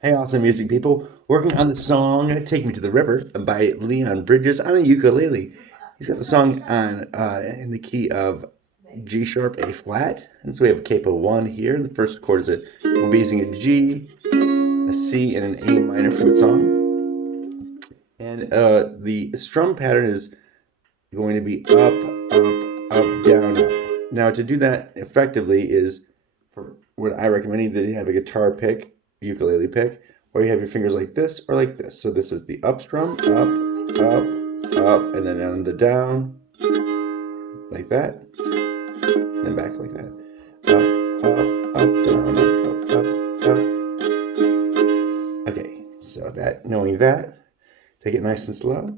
Hey, awesome music people. Working on the song Take Me to the River by Leon Bridges on a ukulele. He's got the song on in the key of G sharp, A flat. And so we have a capo 1 here. The first chord is we'll be using a G, a C, and an A minor for the song. And the strum pattern is going to be up, up, up, down, up. Now, to do that effectively is for what I recommend either you have a guitar pick, ukulele pick, or you have your fingers like this or like this. So this is the up strum, up, up, and then on the down, like that, then back like that. Up, down, up. Okay, so that knowing that, take it nice and slow.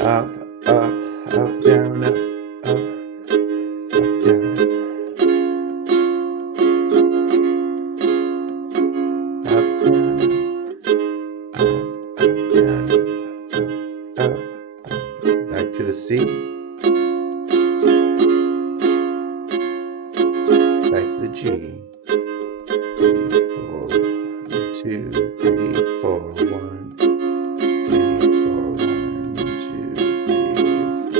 Up, down, up, down, down, back to the C, back to the G. 3, 4, 1, 2, 3, 4, 1, 3, 4, 1, 2, 3, 4.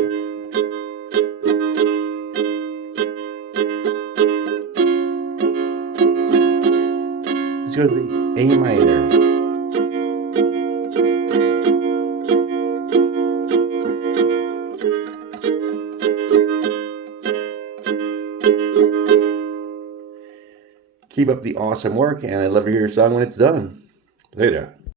Let's go to the A minor. Keep up the awesome work, and I'd love to hear your song when it's done. Later.